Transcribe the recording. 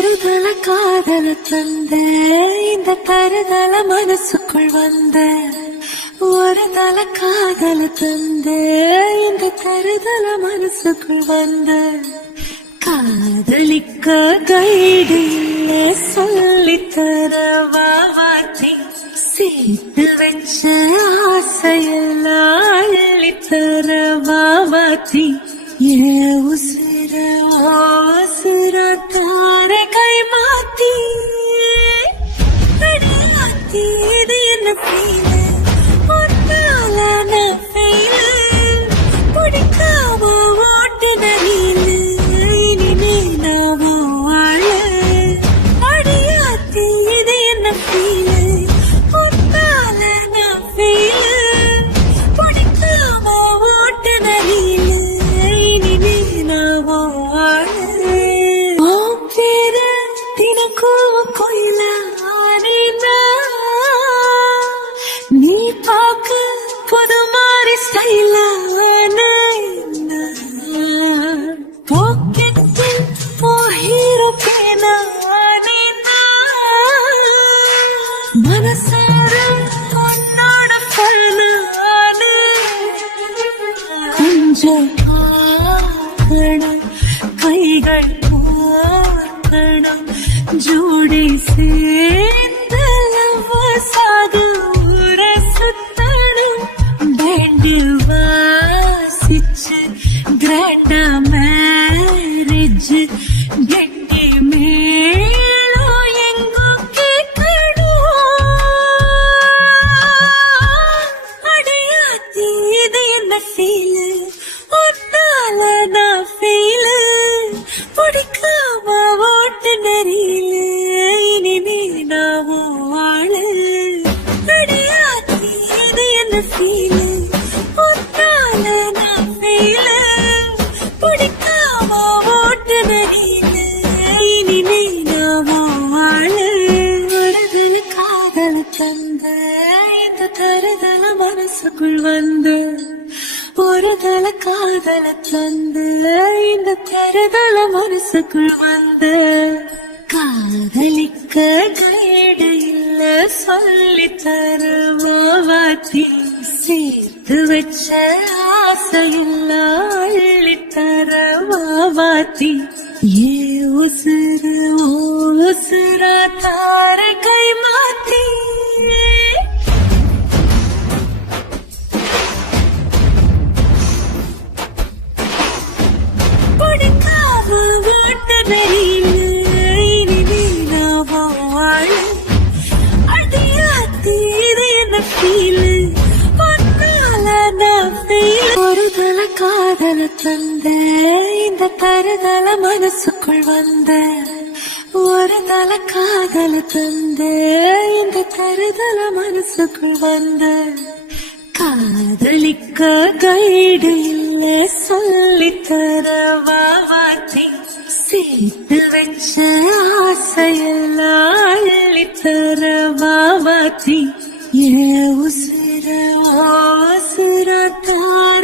ஒரு தல காதல தந்த இந்த தருதல மனசுக்குள் வந்த ஒரு தல காதல தந்த இந்த தருதல மனசுக்குள் வந்த காதலிக்க கைடு இல்ல சொல்லித்தர வாவாத்தி சேர்த்து வச்ச ஆசையெல்லாம் அள்ளித்தர வாவாத்தி ஏ உசிர உசிர தார கை மாத்தி அடியாத்தி இது என்ன ஃபீல் ஒன்னால நான் ஃபெயில் பிடிக்காம ஓட்டு நரியில் இனிமே நாமோ வாழ அடியாத்தி இது என்ன ஃபீல் ஒன்னால நான் ஃபெயில் பிடிக்காம ஓட்டு நரியில் இனிமே நாமோ வாழ ஓ பேரு தினக்கும் கோயில நீ பாக்க புது மாதிரி ஸ்டைலான பாக்கெட்டில் ஓ ஹீரோ பேனா மனசார உன்னோட ஃபேனான கொஞ்சம் பார்க்கணும் கைகள் பார்க்கணும் ஜோடி சேர்ந்து சாக ஊர சுத்தணும் பேண்டு வாசிச்சு கிராண்டா மேரேஜ் கெட்டி மேலோ எங்கோ கேட்கணும் அடையாத்தி இது என்ன ஃபீல் ஒன்னால நான் ஃபீல் பிடிக்காம ஓட்டு நரியில இனிமே நாமோ வாழ அடையாத்தி இது என்ன ஃபீல் ஒன்னால நான் ஃபீல் பிடிக்காம ஓட்டு நரியில இனிமே நாமோ வாழ வருதல காதல தந்த இந்த தருதல மனசுக்குள் வந்து ஒரு தல காதல தந்து இந்த தருதல மனசுக்குள் வந்து காதலிக்க கைடு இல்ல சொல்லித்தர வாவாத்தி சேர்த்து வச்ச ஆசையெல்லாம் அள்ளித்தர வாவாத்தி ஏ உசுறு ஓ உசுரா தார கை மாத்தி ஒரு தல காதல தந்த இந்த தருதல மனசுக்குள் வந்த ஒரு தல காதல தந்த இந்த தருதல மனசுக்குள் வந்த காதலிக்க கைடு இல்ல சொல்லித்தர வாவாத்தி சேர்த்து வச்ச ஆசையெல்லாம் அள்ளித்தர வாவாத்தி ஏ உசிர உசிர தார